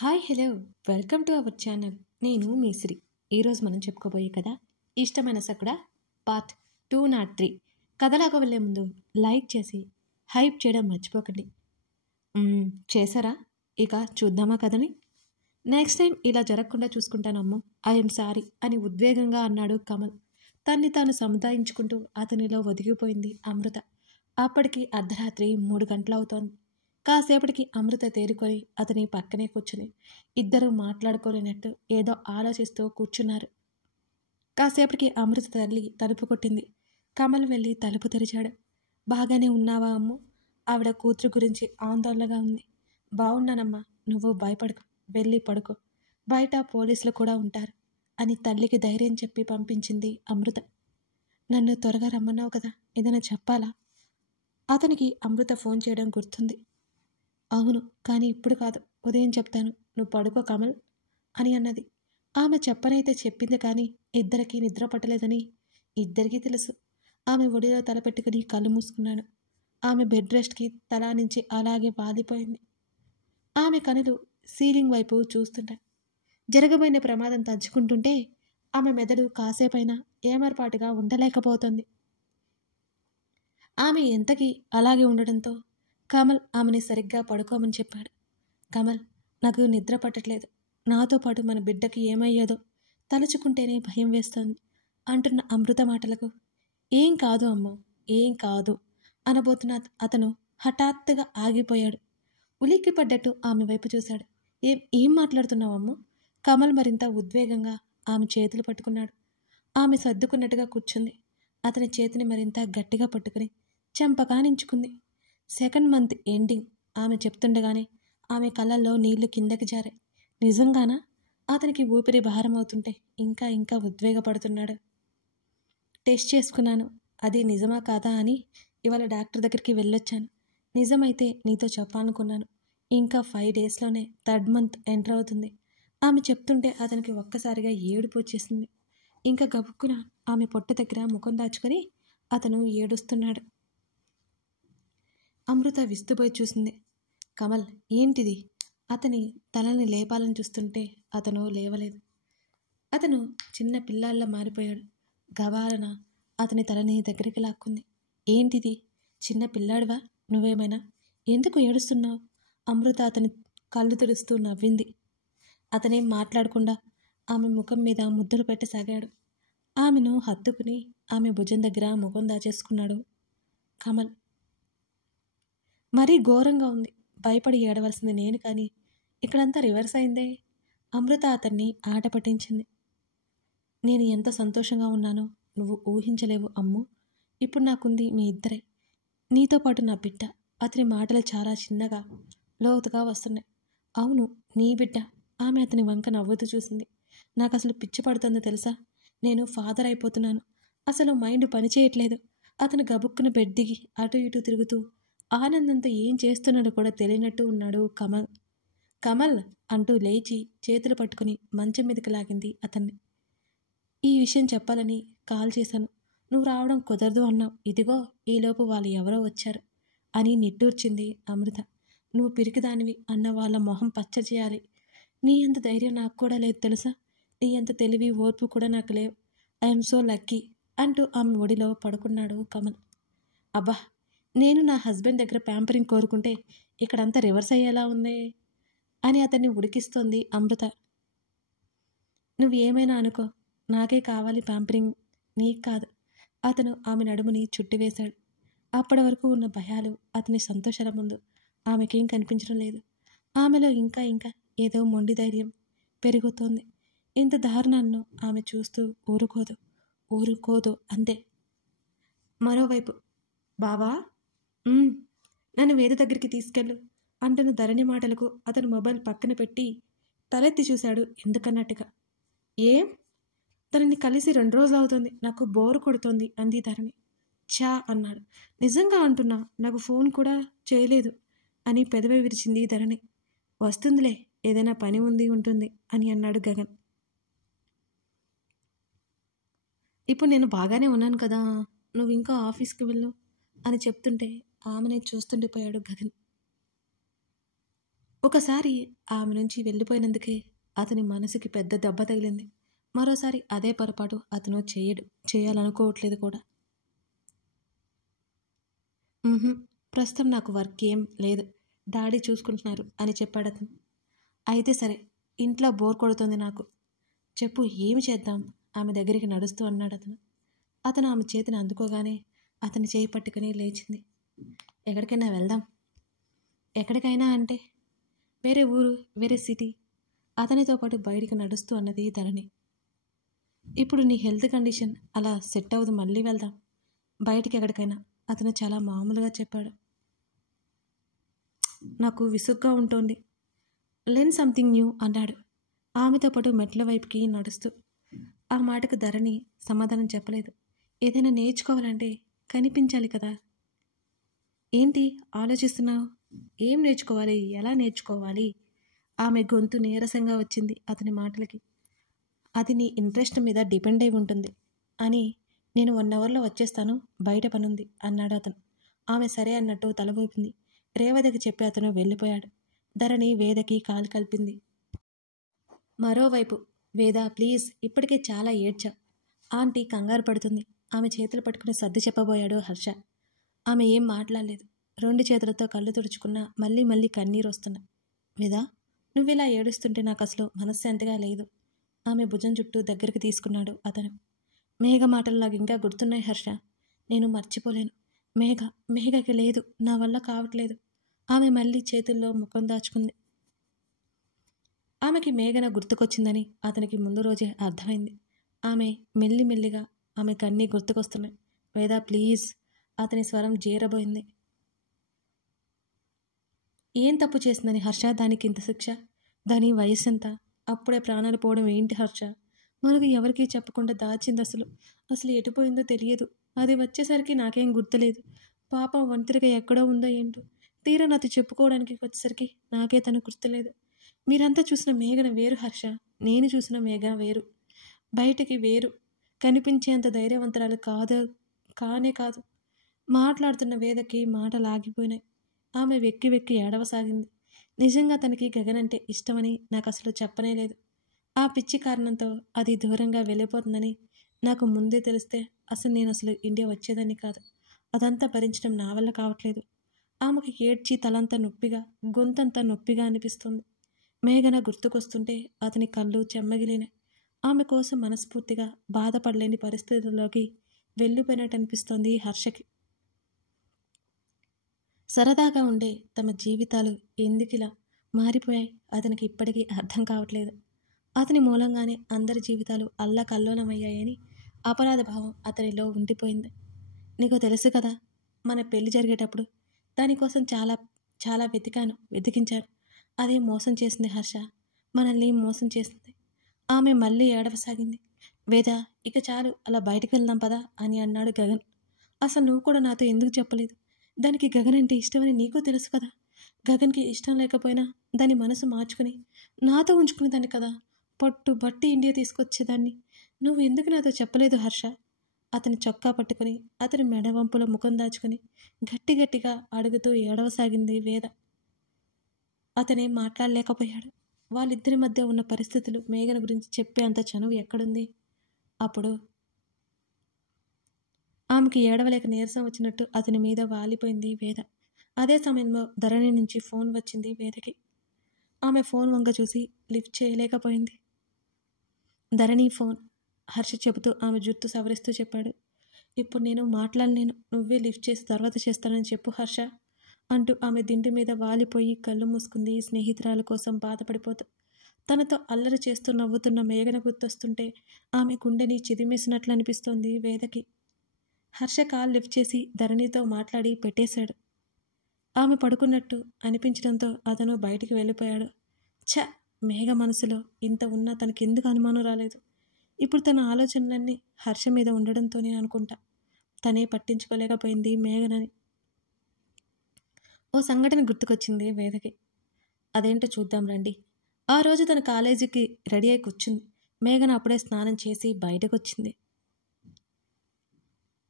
Hi hello welcome to our channel. నేను మీశ్రీ. ఈరోజు మనం చెప్పుకోబోయే కథ ఇష్టమైన సకుడ పార్ట్ 203. కథలాగా వెళ్ళే ముందు లైక్ చేసి హైప్ చేయడం మర్చిపోకండి. చేశారా? ఇక చూద్దామా కథని? నెక్స్ట్ టైం ఇలా జరగకుండా చూసుకుంటానమ్మో. ఐఎమ్ సారీ అని ఉద్వేగంగా అన్నాడు కమల్. తన్ని తాను సముదాయించుకుంటూ అతనిలో ఒదిగిపోయింది అమృత. అప్పటికి అర్ధరాత్రి 3 గంటలవుతోంది. కాసేపటికి అమృత తేరుకొని అతని పక్కనే కూర్చుని ఇద్దరూ మాట్లాడుకోలేనట్టు ఏదో ఆలోచిస్తూ కూర్చున్నారు. కాసేపటికి అమృత తల్లి తలుపు కొట్టింది. కమల్ వెళ్ళి తలుపు తెరిచాడు. బాగానే ఉన్నావా అమ్ము? ఆవిడ కూతురు గురించి ఆందోళనగా ఉంది. బాగున్నానమ్మా, నువ్వు భయపడకు, వెళ్ళి పడుకో, బయట పోలీసులు కూడా ఉంటారు అని తల్లికి ధైర్యం చెప్పి పంపించింది అమృత. నన్ను త్వరగా రమ్మన్నావు కదా, ఏదైనా చెప్పాలా? అతనికి అమృత ఫోన్ చేయడం గుర్తుంది. అవును, కానీ ఇప్పుడు కాదు, ఉదయం చెప్తాను, నువ్వు పడుకో కమల్ అని అన్నది. ఆమె చెప్పనైతే చెప్పింది, కానీ ఇద్దరికీ నిద్ర పట్టలేదని ఇద్దరికీ తెలుసు. ఆమె ఒడిలో తలపెట్టుకుని కళ్ళు మూసుకున్నాను. ఆమె బెడ్ రెస్ట్కి తలా నుంచి అలాగే వాలిపోయింది. ఆమె కనులు సీలింగ్ వైపు చూస్తుంటాయి. జరగబోయిన ప్రమాదం తలుచుకుంటుంటే ఆమె మెదడు కాసేపైనా ఏమరపాటుగా ఉండలేకపోతుంది. ఆమె ఎంతకీ అలాగే ఉండడంతో కమల్ ఆమెని సరిగ్గా పడుకోమని చెప్పాడు. కమల్, నాకు నిద్ర పట్టట్లేదు, నాతో పాటు మన బిడ్డకి ఏమయ్యేదో తలుచుకుంటేనే భయం వేస్తోంది అంటున్న అమృత మాటలకు ఏం కాదు అమ్మో, ఏం కాదు అనబోతున్న అతను హఠాత్తుగా ఆగిపోయాడు. ఉలిక్కి పడ్డట్టు ఆమె వైపు చూశాడు. ఏం మాట్లాడుతున్నావమ్మో? కమల్ మరింత ఉద్వేగంగా ఆమె చేతులు పట్టుకున్నాడు. ఆమె సర్దుకున్నట్టుగా కూర్చుంది. అతని చేతిని మరింత గట్టిగా పట్టుకుని చెంపకానించుకుంది. 2nd మంత్ ఎండింగ్ ఆమె చెప్తుండగానే ఆమె కళ్ళల్లో నీళ్లు కిందకి జారాయి. నిజంగానా? అతనికి ఊపిరి భారం అవుతుంటే ఇంకా ఇంకా ఉద్వేగపడుతున్నాడు. టెస్ట్ చేసుకున్నాను, అది నిజమా కాదా అని ఇవాళ డాక్టర్ దగ్గరికి వెళ్ళొచ్చాను. నిజమైతే నీతో చెప్పాలనుకున్నాను. ఇంకా 5 డేస్లోనే 3rd మంత్ ఎంటర్ అవుతుంది. ఆమె చెప్తుంటే అతనికి ఒక్కసారిగా ఏడుపు వచ్చేసింది. ఇంకా గబుక్కున ఆమె పొట్ట దగ్గర ముఖం దాచుకొని అతను ఏడుస్తున్నాడు. అమృత విస్తుపోయి చూసింది. కమల్, ఏంటిది? అతని తలని లేపాలని చూస్తుంటే అతను లేవలేదు. అతను చిన్న పిల్లాళ్ళ మారిపోయాడు. గబాలన అతని తలని దగ్గరికి లాక్కుంది. ఏంటిది? చిన్న పిల్లాడివా నువ్వేమైనా? ఎందుకు ఏడుస్తున్నావు? అమృత అతని కళ్ళు తెరుస్తూ నవ్వింది. అతనేం మాట్లాడకుండా ఆమె ముఖం మీద ముద్దులు పెట్టసాగాడు. ఆమెను హత్తుకుని ఆమె భుజం దగ్గర ముఖం దాచేసుకున్నాడు కమల్. మరీ ఘోరంగా ఉంది. భయపడి ఏడవలసింది నేను, కానీ ఇక్కడంతా రివర్స్ అయిందే. అమృత అతన్ని ఆట పట్టించింది. నేను ఎంత సంతోషంగా ఉన్నానో నువ్వు ఊహించలేవు అమ్ము. ఇప్పుడు నాకుంది మీ ఇద్దరే, నీతో పాటు నా బిడ్డ. అతని మాటలు చాలా చిన్నగా లోతుగా వస్తున్నాయి. అవును, నీ బిడ్డ. ఆమె అతని వంక నవ్వుతూ చూసింది. నాకు అసలు పిచ్చి పడుతుందో తెలుసా? నేను ఫాదర్ అయిపోతున్నాను. అసలు మైండ్ పనిచేయట్లేదు. అతను గబుక్కున బెడ్ దిగి అటు ఇటు తిరుగుతూ ఆనందంతో ఏం చేస్తున్నాడో కూడా తెలియనట్టు ఉన్నాడు కమల్. కమల్ అంటూ లేచి చేతులు పట్టుకుని మంచం మీదకి లాగింది అతన్ని. ఈ విషయం చెప్పాలని కాల్ చేశాను, నువ్వు రావడం కుదరదు అన్నావు. ఇదిగో ఈలోపు వాళ్ళు ఎవరో వచ్చారు అని నిట్టూర్చింది అమృత. నువ్వు పిరికిదానివి అన్న వాళ్ళ మొహం పచ్చ చేయాలి. నీ అంత ధైర్యం నాకు కూడా లేదు తెలుసా? నీ అంత తెలివి ఓర్పు కూడా నాకు లేవు. ఐఎమ్ సో లక్కీ అంటూ ఆమె ఒడిలో పడుకున్నాడు కమల్. అబ్బా, నేను నా హస్బెండ్ దగ్గర ప్యాంపరింగ్ కోరుకుంటే ఇక్కడంతా రివర్స్ అయ్యేలా ఉందే అని అతన్ని ఉడికిస్తోంది అమృత. నువ్వు ఏమైనా అనుకో, నాకే కావాలి ప్యాంపరింగ్, నీకు కాదు. అతను ఆమె నడుముని చుట్టివేశాడు. అప్పటి వరకు ఉన్న భయాలు అతని సంతోషాల ముందు ఆమెకేం కనిపించడం లేదు. ఆమెలో ఇంకా ఇంకా ఏదో మొండి ధైర్యం పెరుగుతోంది. ఇంత దారుణాలను ఆమె చూస్తూ ఊరుకోదు అంతే. మరోవైపు బావా, నన్ను వేద దగ్గరికి తీసుకెళ్ళు అంటున్న ధరణి మాటలకు అతను మొబైల్ పక్కన పెట్టి తలెత్తి చూశాడు ఎందుకన్నట్టుగా. ఏం? తనని కలిసి 2 రోజులు అవుతుంది, నాకు బోరు కొడుతోంది అంది ధరణి. ఛా అన్నాడు. నిజంగా అంటున్నా, నాకు ఫోన్ కూడా చేయలేదు అని పెదవి విరిచింది ధరణి. వస్తుందిలే, ఏదైనా పని ఉంటుంది అని అన్నాడు గగన్. ఇప్పుడు నేను బాగానే ఉన్నాను కదా, నువ్వు ఇంకా ఆఫీస్కి వెళ్ళు అని చెప్తుంటే ఆమెనే చూస్తుండిపోయాడు గగన్. ఒకసారి ఆమె నుంచి వెళ్ళిపోయినందుకే అతని మనసుకి పెద్ద దెబ్బ తగిలింది. మరోసారి అదే పొరపాటు అతను చేయాలనుకోవట్లేదు కూడా. ప్రస్తుతం నాకు వర్క్ ఏం లేదు, డాడీ చూసుకుంటున్నారు అని చెప్పాడు అతను. అయితే సరే, ఇంట్లో బోర్ కొడుతుంది నాకు, చెప్పు ఏమి చేద్దాం ఆమె దగ్గరికి నడుస్తూ అన్నాడు అతను. అతను ఆమె చేతిని అందుకోగానే అతని చేయి పట్టుకుని లేచింది. ఎక్కడికైనా వెళ్దాం. ఎక్కడికైనా అంటే వేరే ఊరు, వేరే సిటీ. అతనితో పాటు బయటికి నడుస్తూ అన్నది ధరణి. ఇప్పుడు నీ హెల్త్ కండిషన్ అలా సెట్ అవ్వదు, మళ్ళీ వెళ్దాం బయటికి ఎక్కడికైనా, అతను చాలా మామూలుగా చెప్పాడు. నాకు విసుగ్గా ఉంటుంది, లెర్న్ సంథింగ్ న్యూ అన్నాడు ఆమెతో పాటు మెట్ల వైపుకి నడుస్తూ. ఆ మాటకు ధరణి సమాధానం చెప్పలేదు. ఏదైనా నేర్చుకోవాలంటే కనిపించాలి కదా. ఏంటి ఆలోచిస్తున్నావు? ఏం నేర్చుకోవాలి, ఎలా నేర్చుకోవాలి? ఆమె గొంతు నీరసంగా వచ్చింది అతని మాటలకి. అది నీ ఇంట్రెస్ట్ మీద డిపెండ్ అయి ఉంటుంది అని. నేను 1 అవర్లో వచ్చేస్తాను, బయట పనుంది అన్నాడు అతను. ఆమె సరే అన్నట్టు తల ఊపింది. రేవతికి చెప్పి అతను వెళ్ళిపోయాడు. ధరణి వేదకి కాలు కలిపింది. మరోవైపు వేద, ప్లీజ్, ఇప్పటికే చాలా ఏడ్చావు. ఆంటీ కంగారు పడుతుంది. ఆమె చేతులు పట్టుకుని సర్ది చెప్పబోయాడు హర్ష. ఆమె ఏం మాట్లాడలేదు. 2 చేతులతో కళ్ళు తుడుచుకున్నా మళ్ళీ మళ్ళీ కన్నీరు వస్తున్నాయి. వేద, నువ్విలా ఏడుస్తుంటే నాకు అసలు మనశ్శాంతిగా లేదు. ఆమె భుజం చుట్టూ దగ్గరికి తీసుకున్నాడు అతను. మేఘ మాటలు నాకు ఇంకా గుర్తున్నాయి హర్ష, నేను మర్చిపోలేను. మేఘకి లేదు, నా వల్ల కావట్లేదు. ఆమె మళ్ళీ చేతుల్లో ముఖం దాచుకుంది. ఆమెకి మేఘన గుర్తుకొచ్చిందని అతనికి ముందు రోజే అర్థమైంది. ఆమె మెల్లిమెల్లిగా ఆమె కన్నీ గుర్తుకొస్తున్నాయి. వేద ప్లీజ్, అతని స్వరం జీరబోయింది. ఏం తప్పు చేసిందని హర్ష దానికి ఇంత శిక్ష? దాని వయసు ఎంత? అప్పుడే ప్రాణాలు పోవడం ఏంటి హర్ష? మనకు ఎవరికీ చెప్పకుండా దాచింది. అసలు ఎటుపోయిందో తెలియదు. అది వచ్చేసరికి నాకేం గుర్తులేదు. పాపం ఒంటరిగా ఎక్కడో ఉందో ఏంటో. తీరా నాతో చెప్పుకోవడానికి వచ్చేసరికి నాకే తను గుర్తులేదు. మీరంతా చూసిన మేఘన వేరు హర్ష, నేను చూసిన మేఘ వేరు. బయటికి వేరు కనిపించేంత ధైర్యవంతరాలు కానే కాదు. మాట్లాడుతున్న వేదకి మాటలు ఆగిపోయినాయి. ఆమె వెక్కి వెక్కి ఏడవసాగింది. నిజంగా తనకి గగన్ అంటే ఇష్టమని నాకు అసలు చెప్పనే లేదు. ఆ పిచ్చి కారణంతో అది దూరంగా వెళ్ళిపోతుందని నాకు ముందే తెలిస్తే నేను అసలు ఇండియా వచ్చేదాన్ని కాదు. అదంతా భరించడం నా వల్ల కావట్లేదు. ఆమెకి ఏడ్చి తలంతా నొప్పిగా, గొంతంతా నొప్పిగా అనిపిస్తుంది. మేఘన గుర్తుకొస్తుంటే అతని కళ్ళు చెమ్మగిలినాయి. ఆమె కోసం మనస్ఫూర్తిగా బాధపడలేని పరిస్థితుల్లోకి వెళ్ళిపోయినట్టు అనిపిస్తోంది హర్షకి. సరదాగా ఉండే తమ జీవితాలు ఎందుకిలా మారిపోయాయి అతనికి ఇప్పటికీ అర్థం కావట్లేదు. అతని మూలంగానే అందరి జీవితాలు అల్లకల్లోలమయ్యాయని అపరాధ భావం అతనిలో ఉండిపోయింది. నీకు తెలుసు కదా, మన పెళ్లి జరిగేటప్పుడు దానికోసం చాలా చాలా వెతికించాను. అదే మోసం చేసింది హర్ష, మనల్ని మోసం చేసింది. ఆమె మళ్ళీ ఏడవసాగింది. వేద, ఇక చాలు, అలా బయటికి వెళ్దాం పదా అని అన్నాడు గగన్. అసలు నువ్వు కూడా నాతో ఎందుకు చెప్పలేదు? దానికి గగన్ అంటే ఇష్టమని నీకు తెలుసు కదా. గగన్కి ఇష్టం లేకపోయినా దాని మనసు మార్చుకుని నాతో ఉంచుకునేదాన్ని కదా. పట్టుబట్టి ఇండియా తీసుకొచ్చేదాన్ని. నువ్వు ఎందుకు నాతో చెప్పలేదు హర్ష? అతని చొక్కా పట్టుకుని అతని మెడవంపులో ముఖం దాచుకుని గట్టిగా అడుగుతూ ఏడవసాగింది వేద. అతనేం మాట్లాడలేకపోయాడు. వాళ్ళిద్దరి మధ్య ఉన్న పరిస్థితులు మేఘన గురించి చెప్పే అంత చనువు ఎక్కడుంది? అప్పుడు ఆమెకి ఏడవలేక నీరసం వచ్చినట్టు అతని మీద వాలిపోయింది వేద. అదే సమయంలో ధరణి నుంచి ఫోన్ వచ్చింది వేదకి. ఆమె ఫోన్ వంక చూసి లిఫ్ట్ చేయలేకపోయింది. ధరణి ఫోన్. హర్ష చెబుతూ ఆమె జుట్టు సవరిస్తూ చెప్పాడు. ఇప్పుడు నేను మాట్లాడలేను, నువ్వే లిఫ్ట్ చేసి తర్వాత చేస్తానని చెప్పు హర్ష అంటూ ఆమె దిండు మీద వాలిపోయి కళ్ళు మూసుకుంది. స్నేహితురాల కోసం బాధపడిపోతూ తనతో అల్లరి చేస్తూ నవ్వుతున్న మేఘన గుర్తొస్తుంటే ఆమె గుండెని చిదిమేసినట్లు అనిపిస్తోంది వేదకి. హర్ష కాల్ లిఫ్ట్ చేసి ధరణితో మాట్లాడి పెట్టేశాడు. ఆమె పడుకున్నట్టు అనిపించడంతో అతను బయటికి వెళ్ళిపోయాడు. మేఘ మనసులో ఇంత ఉన్నా తనకెందుకు అనుమానం రాలేదు? ఇప్పుడు తన ఆలోచనలన్నీ హర్ష మీద ఉండడంతోనే అనుకుంటా. తనే పట్టించుకోలేకపోయింది మేఘనని. ఓ సంఘటన గుర్తుకొచ్చింది వేదకి. అదేంటో చూద్దాం రండి. ఆ రోజు తన కాలేజీకి రెడీ అయి కూర్చుంది. మేఘన అప్పుడే స్నానం చేసి బయటకు వచ్చింది.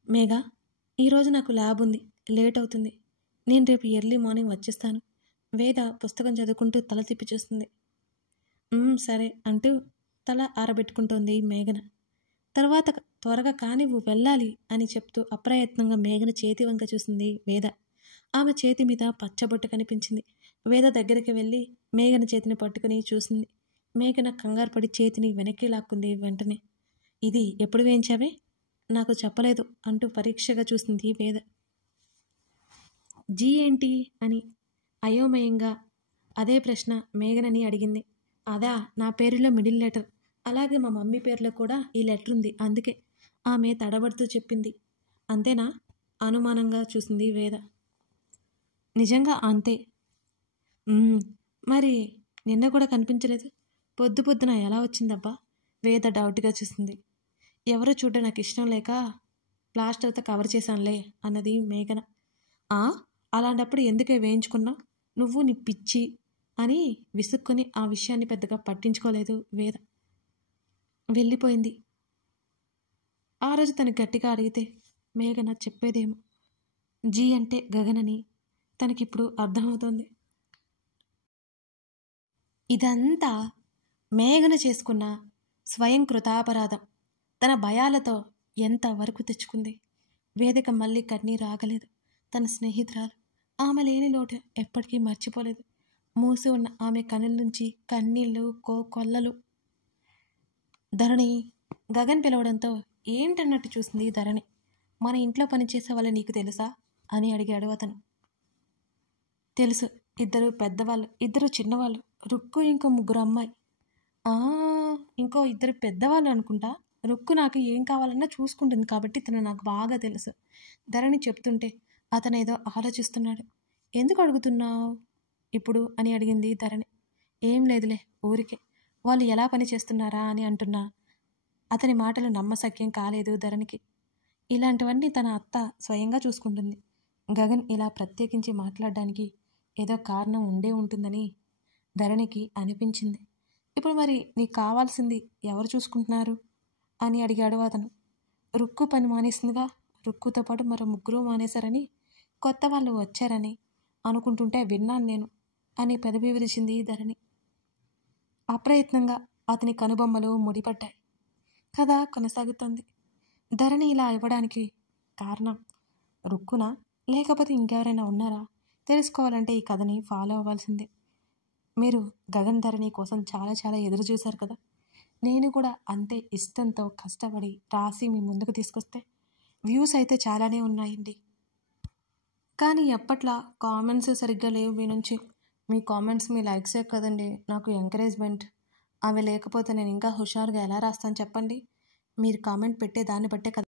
మేఘ, ఈరోజు నాకు ల్యాబ్ ఉంది, లేట్ అవుతుంది. నేను రేపు ఎర్లీ మార్నింగ్ వచ్చేస్తాను. వేద పుస్తకం చదువుకుంటూ తల తిప్పి చూస్తుంది. సరే అంటూ తల ఆరబెట్టుకుంటోంది మేఘన. తర్వాత త్వరగా కానివ్వు వెళ్ళాలి అని చెప్తూ అప్రయత్నంగా మేఘన చేతి వంక చూసింది వేద. ఆమె చేతి మీద పచ్చబొట్టు కనిపించింది. వేద దగ్గరికి వెళ్ళి మేఘన చేతిని పట్టుకుని చూసింది. మేఘన కంగారు పడి చేతిని వెనక్కి లాక్కుంది. వెంటనే, ఇది ఎప్పుడు వేయించావే? నాకు చెప్పలేదు అంటూ పరీక్షగా చూసింది వేద. జీ ఏంటి అని అయోమయంగా అదే ప్రశ్న మేఘనని అడిగింది. అదా, నా పేరులో మిడిల్ లెటర్. అలాగే మా మమ్మీ పేరులో కూడా ఈ లెటర్ ఉంది, అందుకే ఆమె తడబడుతూ చెప్పింది. అంతేనా? అనుమానంగా చూసింది వేద. నిజంగా అంతే. మరి నిన్న కూడా కనిపించలేదు, పొద్దు పొద్దున ఎలా వచ్చిందబ్బా? వేద డౌట్గా చూసింది. ఎవరో చూడ నాకు ఇష్టం లేక ప్లాస్టర్తో కవర్ చేశానులే అన్నది మేఘన. అలాంటప్పుడు ఎందుకే వేయించుకున్నావు? నువ్వు నీ పిచ్చి అని విసుక్కుని ఆ విషయాన్ని పెద్దగా పట్టించుకోలేదు వేద. వెళ్ళిపోయింది. ఆ రోజు తను గట్టిగా అడిగితే మేఘన చెప్పేదేమో. జీ అంటే గగనని తనకిప్పుడు అర్థమవుతోంది. ఇదంతా మేఘన చేసుకున్న స్వయం కృతాపరాధం. తన భయాలతో ఎంతవరకు తెచ్చుకుంది. వేదిక మళ్ళీ కన్నీరు ఆగలేదు. తన స్నేహితురాలు ఆమె లేని లోటు ఎప్పటికీ మర్చిపోలేదు. మూసి ఉన్న ఆమె కనుల నుంచి కన్నీళ్ళు కొల్లలు. ధరణి గగన్ పిలవడంతో ఏంటన్నట్టు చూసింది ధరణి. మన ఇంట్లో పనిచేసే వాళ్ళు నీకు తెలుసా అని అడిగాడు అతను. తెలుసు, ఇద్దరు పెద్దవాళ్ళు, ఇద్దరు చిన్నవాళ్ళు, రుక్కు ఇంకో ముగ్గురు అమ్మాయి. ఇంకో ఇద్దరు పెద్దవాళ్ళు అనుకుంటా. రుక్కు నాకు ఏం కావాలన్నా చూసుకుంటుంది కాబట్టి తను నాకు బాగా తెలుసు. ధరణి చెప్తుంటే అతను ఏదో ఆలోచిస్తున్నాడు. ఎందుకు అడుగుతున్నావు ఇప్పుడు అని అడిగింది ధరణి. ఏం లేదులే, ఊరికే. వాళ్ళు ఎలా పని చేస్తున్నారా అని అంటున్నా. అతని మాటలు నమ్మశక్యం కాలేదు ధరణికి. ఇలాంటివన్నీ తన అత్త స్వయంగా చూసుకుంటుంది. గగన్ ఇలా ప్రత్యేకించి మాట్లాడడానికి ఏదో కారణం ఉండే ఉంటుందని ధరణికి అనిపించింది. ఇప్పుడు మరి నీకు కావాల్సింది ఎవరు చూసుకుంటున్నారు అని అడిగాడు అతను. రుక్కు పని మానేసిందిగా, రుక్కుతో పాటు మరో ముగ్గురు మానేశారని, కొత్త వాళ్ళు వచ్చారని అనుకుంటుంటే విన్నాను నేను అని పెదవి విరిచింది ధరణి. అప్రయత్నంగా అతని కనుబొమ్మలు ముడిపడ్డాయి. కథ కొనసాగుతోంది. ధరణి ఇలా ఇవ్వడానికి కారణం రుక్కునా లేకపోతే ఇంకెవరైనా ఉన్నారా? తెలుసుకోవాలంటే ఈ కథని ఫాలో అవ్వాల్సిందే. మీరు గగన్ ధరణి కోసం చాలా చాలా ఎదురు చూశారు కదా. నేను కూడా అంతే ఇష్టంతో కష్టపడి రాసి మీ ముందుకు తీసుకొస్తే వ్యూస్ అయితే చాలానే ఉన్నాయండి. కానీ ఎప్పట్లా కామెంట్స్ సరిగ్గా లేవు మీ నుంచి. మీ కామెంట్స్, మీ లైక్సే కదండి నాకు ఎంకరేజ్మెంట్. అవి లేకపోతే నేను ఇంకా హుషారుగా ఎలా రాస్తాను చెప్పండి. మీరు కామెంట్ పెట్టే దాన్ని బట్టే కదా